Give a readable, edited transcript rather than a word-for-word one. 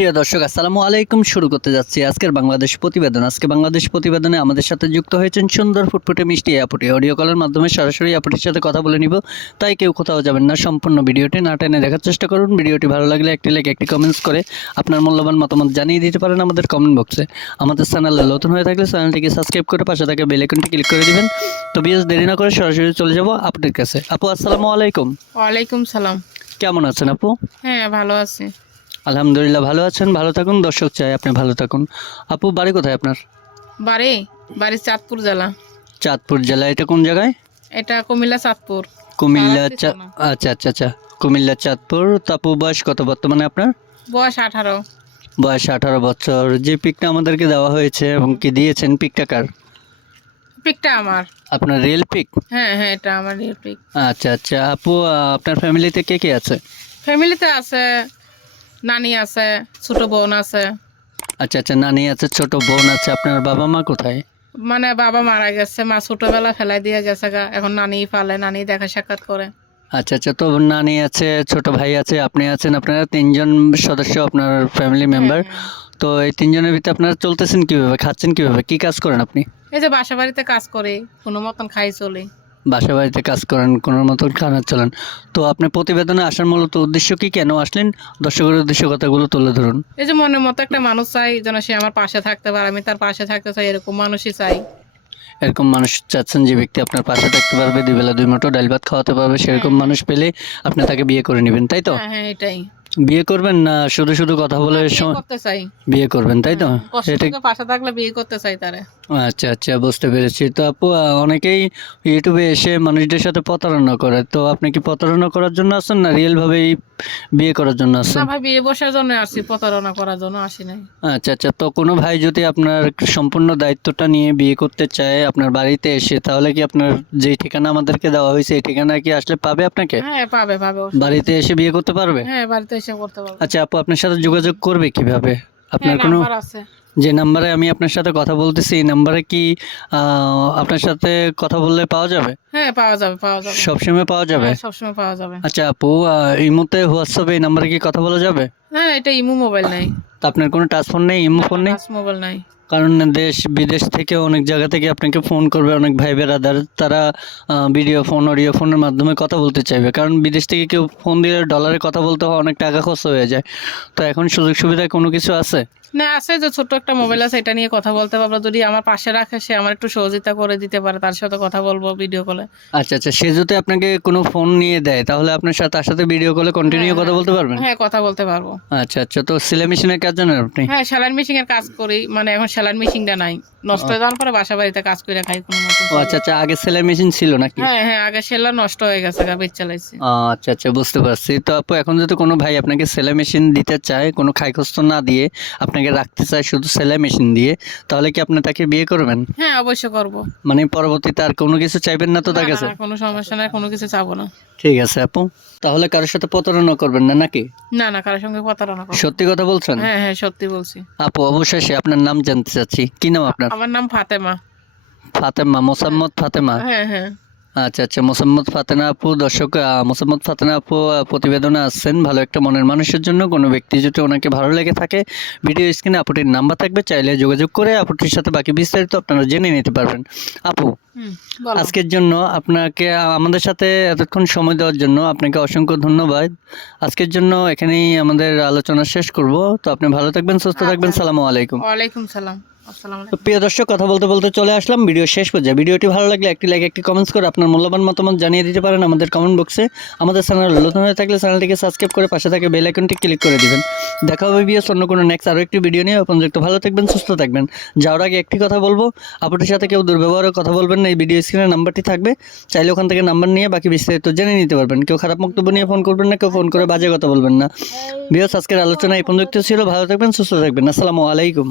প্রিয় দর্শক আসসালামু আলাইকুম। শুরু করতে যাচ্ছি আজকের বাংলাদেশ প্রতিবেদন। আজকে বাংলাদেশ প্রতিবেদনে আমাদের সাথে যুক্ত হয়েছেন সুন্দর ফুটফুটে মিষ্টি আপুটি। অডিও কলের মাধ্যমে সরাসরি আপুটির সাথে কথা বলে নিব, তাই কেউ কোথাও যাবেন না। সম্পূর্ণ ভিডিওটি না টেনে দেখার চেষ্টা করুন। ভিডিওটি ভালো লাগলে একটি লাইক, একটি কমেন্টস করে আপনার মূল্যবান মতামত জানিয়ে দিতে পারেন আমাদের কমেন্ট বক্সে। আমাদের চ্যানেলে নতুন হয়ে থাকলে চ্যানেলটিকে সাবস্ক্রাইব করে পাশে থাকা বেল আইকনটি ক্লিক করে দিবেন। তো বিশেষ দেরি না করে সরাসরি চলে যাব আপুটির কাছে। আপু আসসালামু আলাইকুম। ওয়ালাইকুম সালাম। কেমন আছেন আপু? হ্যাঁ, ভালো আছি। আলহামদুলিল্লাহ ভালো আছেন, ভালো থাকুন। দর্শক চাই আপনি ভালো থাকুন। আপু বাড়ি কোথায় আপনার? বাড়ি চাঁদপুর জেলা। চাঁদপুর জেলা, এটা কোন জায়গায়? এটা কুমিল্লা চাঁদপুর। কুমিল্লা আচ্ছা আচ্ছা আচ্ছা, কুমিল্লা চাঁদপুর। তো আপু বয়স কত বর্তমানে আপনার? বয়স 18। বয়স 18 বছর। যে পিকটা আমাদেরকে দেওয়া হয়েছে এবং কি দিয়েছেন, পিকটা কার? পিকটা আমার। আপনার রিয়েল পিক? হ্যাঁ হ্যাঁ, এটা আমার রিয়েল পিক। আচ্ছা আচ্ছা আপু, আপনার ফ্যামিলিতে কে কে আছে? ফ্যামিলিতে আছে নানি আছে, ছোট বোন আছে। আচ্ছা আচ্ছা, নানি আছে, ছোট বোন আছে। আপনার বাবা মা কোথায়? মানে বাবা মারা গেছে, মা ছোটবেলা ফেলাই দিয়ে গেছে গা, এখন নানি পালে, নানি দেখা সাক্ষাৎ করে। আচ্ছা আচ্ছা, তো নানি আছে, ছোট ভাই আছে, আপনি আছেন, আপনারা তিনজন সদস্য আপনার ফ্যামিলি মেম্বার। তো এই তিনজনের ভিতরে আপনারা চলতেছেন কিভাবে, খাচ্ছেন কিভাবে, কি কাজ করেন আপনি? এই যে বাসা বাড়িতে কাজ করে কোনো মতন খাই চলে। বাসা বাড়িতে কাজ করেন, কোনো মতন খানা চলেন। তো আপনি প্রতিবেদনে আসার মূলত উদ্দেশ্য কি, কেন আসলেন? দর্শকের উদ্দেশ্য কথাগুলো তুলে ধরুন। এই যে মনের মতো একটা মানুষ চাই, যেন সে আমার পাশে থাকতে পারে, আমি তার পাশে থাকতে চাই, এরকম মানুষই চাই। এরকম মানুষ চাচ্ছেন যে ব্যক্তি আপনার পাশে থাকতে পারবে, দুই বেলা দুই মুঠো ডাল ভাত খাওয়াতে পারবে, সেরকম মানুষ পেলে আপনি তাকে বিয়ে করে নেবেন, তাই তো? হ্যাঁ, এটাই। বিয়ে করবেন না শুধু শুধু কথা বলে করতে চাই। বিয়ে করবেন, তাই তো? কষ্ট থেকে পাশে থাকলে বিয়ে করতে চাই তারে। আচ্ছা আচ্ছা, বুঝতে পেরেছি। তো আপু, অনেকেই ইউটিউবে এসে মানুষদের সাথে প্রতারণা করে, তো আপনি কি প্রতারণা করার জন্য আসছেন না রিয়েল ভাবেই বিয়ে করার জন্য আসছেন? না ভাই, বিয়ে বসার জন্য আসছি, প্রতারণা করার জন্য আসি নাই। আচ্ছা আচ্ছা, তো কোনো ভাই যদি আপনার সম্পূর্ণ দায়িত্বটা নিয়ে বিয়ে করতে চায় আপনার বাড়িতে এসে, তাহলে কি আপনার যে ঠিকানা আমাদেরকে দেওয়া হয়েছে এই ঠিকানায় কি আসলে পাবে আপনাকে? হ্যাঁ, পাবে। বাড়িতে এসে বিয়ে করতে পারবে? হ্যাঁ, বাড়িতে এসে করতে পারবে। আচ্ছা আপু, আপনার সাথে যোগাযোগ করবে কিভাবে? আপনার কোনো নাম্বার আছে। যে নাম্বারে আমি আপনার সাথে কথা বলতেছি, এই নাম্বারে কি আপনার সাথে কথা বললে পাওয়া যাবে? হ্যাঁ, পাওয়া যাবে। সবসময় পাওয়া যাবে? সবসময় পাওয়া যাবে। আচ্ছা আপু, এই মুহূর্তে হোয়াটসঅ্যাপে এই নাম্বারে কি কথা বলা যাবে? হ্যাঁ, এটা ইমো মোবাইল নাই। তো আপনার কোনো টাচ ফোন নেই, ইমো ফোন নেই? টাচ মোবাইল নাই। কারণ দেশ বিদেশ থেকে অনেক জায়গা থেকে আপনাকে ফোন করবে, অনেক ভাই বেরাদার, তারা ভিডিও ফোন, অডিও ফোনের মাধ্যমে কথা বলতে চাইবে। কারণ বিদেশ থেকে কেউ ফোন দিলে ডলারে কথা বলতে হয়, অনেক টাকা খরচ হয়ে যায়। তো এখন সুযোগ সুবিধা কোনো কিছু আছে? না, আছে যে ছোট্ট একটা মোবাইল আছে, এটা নিয়ে কথা বলতে পারবো। যদি আমার পাশে রাখে, সে আমার একটু সহযোগিতা করে দিতে পারে, তার সাথে কথা বলবো ভিডিও কলে। আচ্ছা আচ্ছা, সে যদি আপনাকে কোনো ফোন নিয়ে দেয় তাহলে আপনার সাথে তার সাথে ভিডিও কলে কন্টিনিউ কথা বলতে পারবেন? হ্যাঁ, কথা বলতে পারবো। আচ্ছা আচ্ছা, তো সেলাই মেশিনের কাজ জানেন আপনি? হ্যাঁ, সেলাই মেশিন এর কাজ করি। মানে এখন সেলাই মেশিনটা নাই, নষ্ট হয়ে যাওয়ার পরে বাসা বাড়িতে কাজ করে খাই কোনো মতো। ও আচ্ছা আচ্ছা, আগে সেলাই মেশিন ছিল নাকি? হ্যাঁ, আগে সেলাই নষ্ট হয়ে গেছে, বেচ চালাইছি। আচ্ছা আচ্ছা, বুঝতে পারছি। তো আপু, এখন যদি কোনো ভাই আপনাকে সেলাই মেশিন দিতে চায়, কোনো খাইখস্ত না দিয়ে আপনাকে রাখতে চায় শুধু সেলাই মেশিন দিয়ে, তাহলে কি আপনি তাকে বিয়ে করবেন? হ্যাঁ, অবশ্যই করব। মানে পরবর্তীতে আর কোনো কিছু চাইবেন না তো তার কাছে? কোনো সমস্যা নাই, কোনো কিছু চাবো না। ঠিক আছে আপু, তাহলে কারোর সাথে প্রতারণা করবেন না নাকি? না, কারোর সঙ্গে প্রতারণা করব। সত্যি কথা বলছেন? হ্যাঁ, সত্যি বলছি। আপু, অবশ্যই আপনার নাম জানতে চাচ্ছি। কি নাম আপনার? আমার নাম ফাতেমা। ফাতেমা, মোসাম্মদ ফাতেমা। হ্যাঁ। আচ্ছা আচ্ছা, মোসাম্মদ ফাতেমা আপু। দর্শক, মোসাম্মদ ফাতেমা আপু প্রতিবেদনে আসছেন ভালো একটা মনের মানুষের জন্য। কোনো ব্যক্তি যদি ওনাকে ভালো লেগে থাকে, ভিডিও স্ক্রিনে আপুটির নাম্বার থাকবে, চাইলে যোগাযোগ করে আপুটির সাথে বাকি বিস্তারিত আপনারা জেনে নিতে পারবেন। আপু, আজকের জন্য আপনাকে, আমাদের সাথে এতক্ষণ সময় দেওয়ার জন্য আপনাকে অসংখ্য ধন্যবাদ। আজকের জন্য এখানেই আমাদের আলোচনা শেষ করব। তো আপনি ভালো থাকবেন, সুস্থ থাকবেন। সালামু আলাইকুম। ওয়ালাইকুম সালাম। তো প্রিয় দর্শক, কথা বলতে বলতে চলে আসলাম ভিডিও শেষ পর্যায়ে। ভিডিওটি ভালো লাগলে একটি লাইক, একটি কমেন্টস করে আপনার মূল্যবান মতামত জানিয়ে দিতে পারেন আমাদের কমেন্ট বক্সে। আমাদের চ্যানেল নতুন হয়ে থাকলে চ্যানেলটিকে সাবস্ক্রাইব করে পাশে থাকে বেল আইকনটি ক্লিক করে দিবেন। দেখা হবে ভিডিও অন্য কোনো নেক্সট আরও একটি ভিডিও নিয়ে। আপনারা একটু ভালো থাকবেন, সুস্থ থাকবেন। যাওয়ার আগে একটি কথা বলবো, আপনাদের সাথে কেউ দুর্ব্যবহারের কথা বলবেন না। এই ভিডিও স্ক্রিনে নাম্বারটি থাকবে, চাইলে ওখান থেকে নাম্বার নিয়ে বাকি বিস্তারিত জেনে নিতে পারবেন। কেউ খারাপ বক্তব্য নিয়ে ফোন করবেন না, কেউ ফোন করে বাজে কথা বলবেন না। ভিডিও আজকের আলোচনা এই পর্যন্ত ছিল। ভালো থাকবেন, সুস্থ থাকবেন। আসসালামু আলাইকুম।